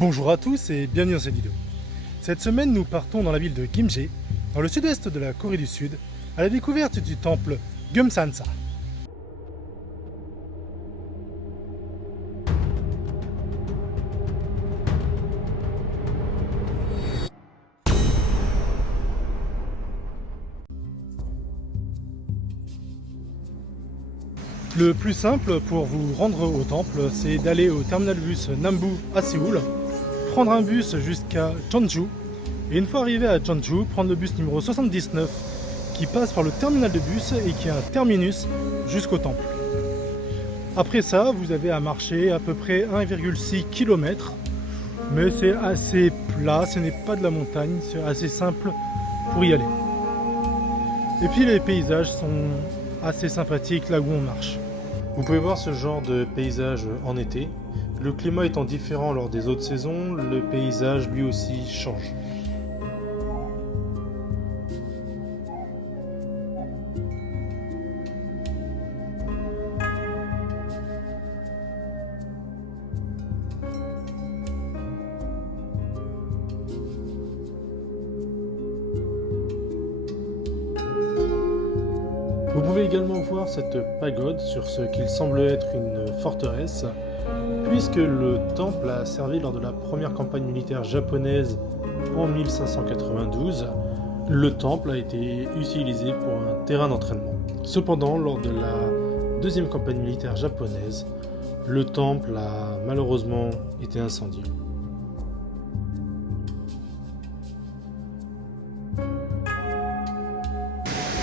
Bonjour à tous et bienvenue dans cette vidéo. Cette semaine, nous partons dans la ville de Gimje, dans le sud-est de la Corée du Sud, à la découverte du temple Gyeomsansa. Le plus simple pour vous rendre au temple, c'est d'aller au terminal bus Nambu à Séoul, prendre un bus jusqu'à Jeonju, et une fois arrivé à Jeonju, prendre le bus numéro 79 qui passe par le terminal de bus et qui a un terminus jusqu'au temple. Après ça, vous avez à marcher à peu près 1,6 km, mais c'est assez plat, ce n'est pas de la montagne, c'est assez simple pour y aller. Et puis les paysages sont assez sympathiques là où on marche. Vous pouvez voir ce genre de paysage en été. Le climat étant différent lors des autres saisons, le paysage lui aussi change. Vous pouvez également voir cette pagode sur ce qu'il semble être une forteresse, puisque le temple a servi lors de la première campagne militaire japonaise en 1592. Le temple a été utilisé pour un terrain d'entraînement. Cependant, lors de la deuxième campagne militaire japonaise, le temple a malheureusement été incendié.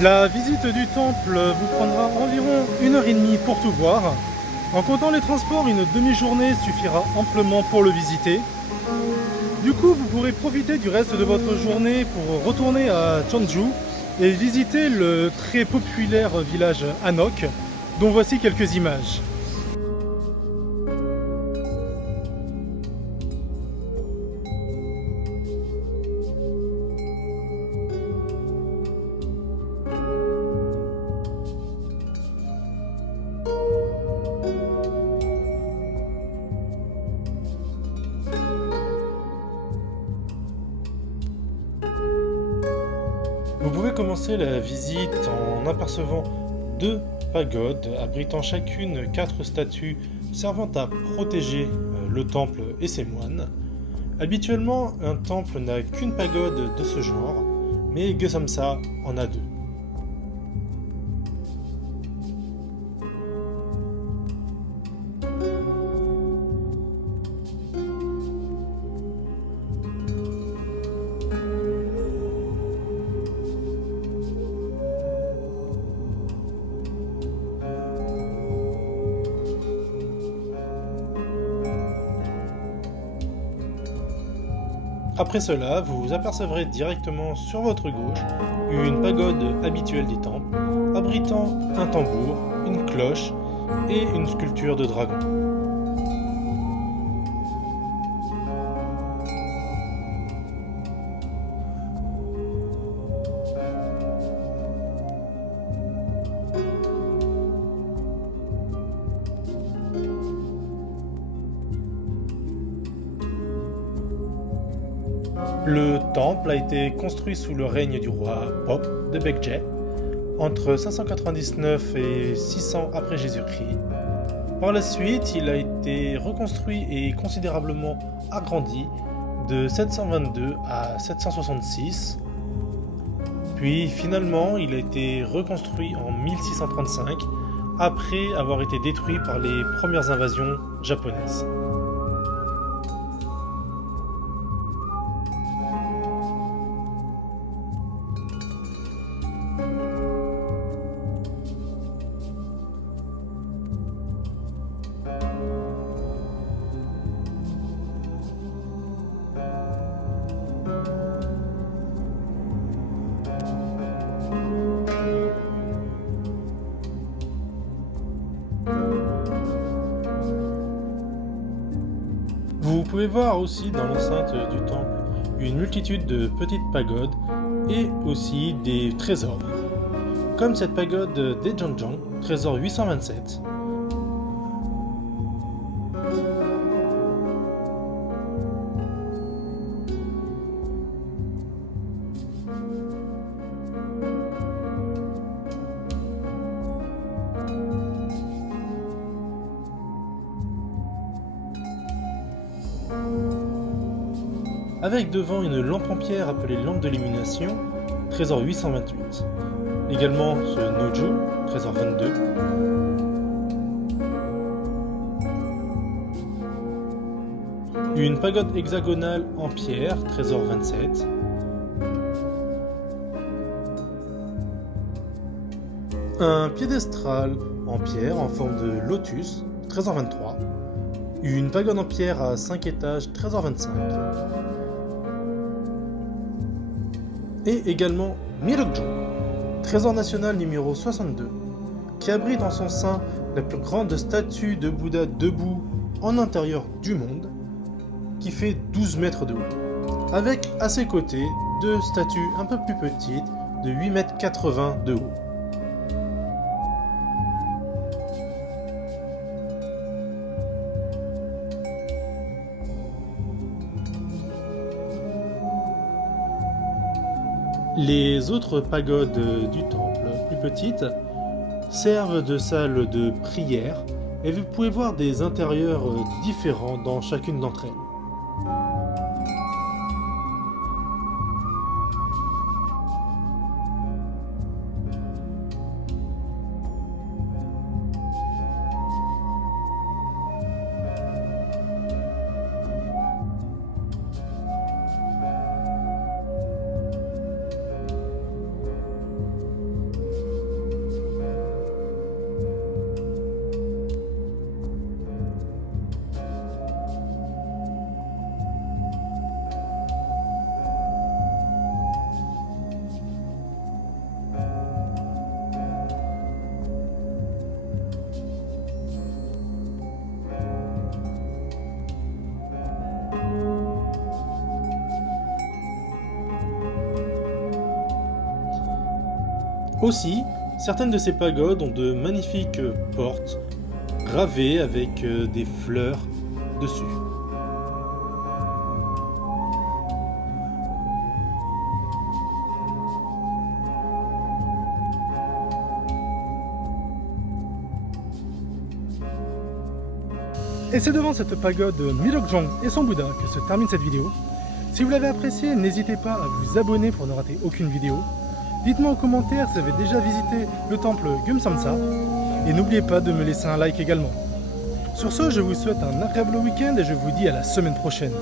La visite du temple vous prendra environ 1h30 pour tout voir. En comptant les transports, une demi-journée suffira amplement pour le visiter. Du coup, vous pourrez profiter du reste de votre journée pour retourner à Jeonju et visiter le très populaire village Hanok, dont voici quelques images. Vous pouvez commencer la visite en apercevant deux pagodes abritant chacune 4 statues servant à protéger le temple et ses moines. Habituellement, un temple n'a qu'une pagode de ce genre, mais Gyeomsansa en a 2. Après cela, vous apercevrez directement sur votre gauche une pagode habituelle des temples, abritant un tambour, une cloche et une sculpture de dragon. Le temple a été construit sous le règne du roi Pop de Baekje entre 599 et 600 après Jésus-Christ. Par la suite, il a été reconstruit et considérablement agrandi de 722 à 766. Puis finalement, il a été reconstruit en 1635 après avoir été détruit par les premières invasions japonaises. Vous pouvez voir aussi dans l'enceinte du temple une multitude de petites pagodes et aussi des trésors, comme cette pagode d'Ejeonjang, trésor 827, avec devant une lampe en pierre appelée lampe de l'illumination, trésor 828. Également ce Noju, trésor 22. Une pagode hexagonale en pierre, trésor 27. Un piédestal en pierre en forme de lotus, trésor 23. Une pagode en pierre à 5 étages, trésor 25. Et également Mirokju, trésor national numéro 62, qui abrite en son sein la plus grande statue de Bouddha debout en intérieur du monde, qui fait 12 mètres de haut, avec à ses côtés deux statues un peu plus petites de 8,80 m de haut. Les autres pagodes du temple, plus petites, servent de salle de prière et vous pouvez voir des intérieurs différents dans chacune d'entre elles. Aussi, certaines de ces pagodes ont de magnifiques portes gravées avec des fleurs dessus. Et c'est devant cette pagode Milokjong et son Bouddha que se termine cette vidéo. Si vous l'avez appréciée, n'hésitez pas à vous abonner pour ne rater aucune vidéo. Dites-moi en commentaire si vous avez déjà visité le temple Gumsamsa. Et n'oubliez pas de me laisser un like également. Sur ce, je vous souhaite un agréable week-end et je vous dis à la semaine prochaine.